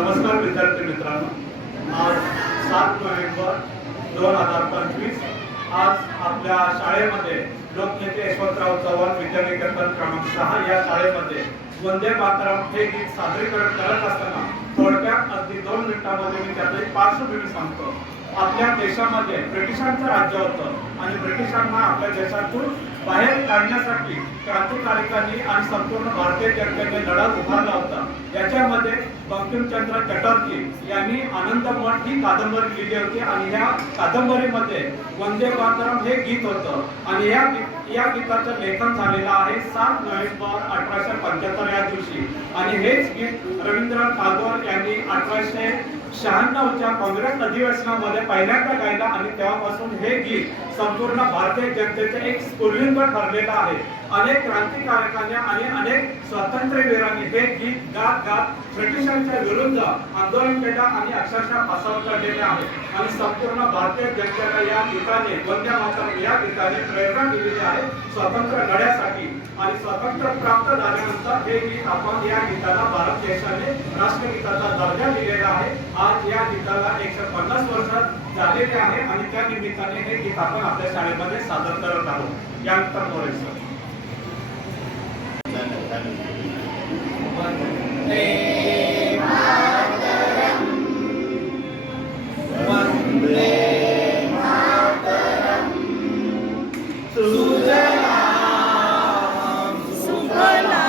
नमस्कार विद्यार्थी मित्रांनो. आज सात नोव्हेंबर दोन हजार पंचवीस. आज आपल्या शाळेमध्ये लोकनेते यशवंतराव चव्हाण विद्यानिकेतन क्रमांक सहा या शाळेमध्ये वंदे मातरम हे गीत सादरीकरण करत असताना थोडक्यात अगदी दोन मिनिटांमध्ये मी त्यातली पार्श्वभूमी सांगतो. आपल्या देशामध्ये ब्रिटिशांचं राज्य होतं आणि ब्रिटिशांना आपल्या देशातून बाहेर काढण्यासाठी क्रांतिकारकांनी आणि संपूर्ण भारतीय जनतेने लढा उभारला होता. याच्यामध्ये बंकिमचंद्र चटर्जी यांनी आनंदमठ ही कादंबरी लिहिली होती आणि या कादंबरीमध्ये वंदे मातरम हे गीत होतं. आणि या गीत या गीताचं लेखन झालेलं आहे सात नोव्हेंबर अठराशे पंच्याहत्तर या दिवशी. आणि हेच गीत रवींद्रनाथ टागोर यांनी शहाण्णवच्या काँग्रेस अधिवेशनामध्ये पहिल्यांदा गायला आणि तेव्हापासून हे गीत संपूर्ण भारतीय जनतेचे एक स्फुल्लिंग ठरलेलं आहे. अनेक क्रांतिकारकांनी आणि अनेक स्वातंत्र्यवीरांनी हे गीत गात गात ब्रिटिशांच्या विरुद्ध आंदोलन केलं आणि अक्षरशः फासावर आहे. आणि संपूर्ण भारतीय जनतेला या गीताने वंदे मातरम या गीताने प्रेरणा दिलेली आहे स्वातंत्र्य लढ्यासाठी. आणि स्वातंत्र्य प्राप्त झाल्यानंतर हे गीत आपण या गीताला भारत देशाने राष्ट्रगीताचा दर्जा दिलेला आहे. आज या गीताला एकशे पन्नास वर्षात झालेले आहे आणि त्या निमित्ताने हे गीत आपण आपल्या शाळेमध्ये सादर करत आहोत. यानंतर मोरे सर. सुफला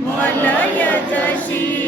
मलयजशी।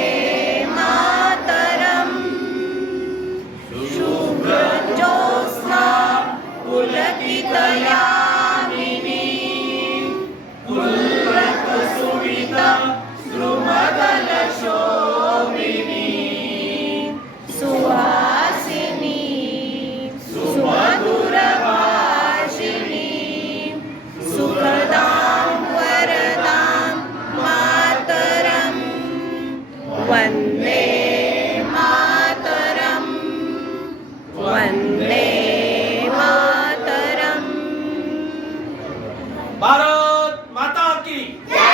Yeah.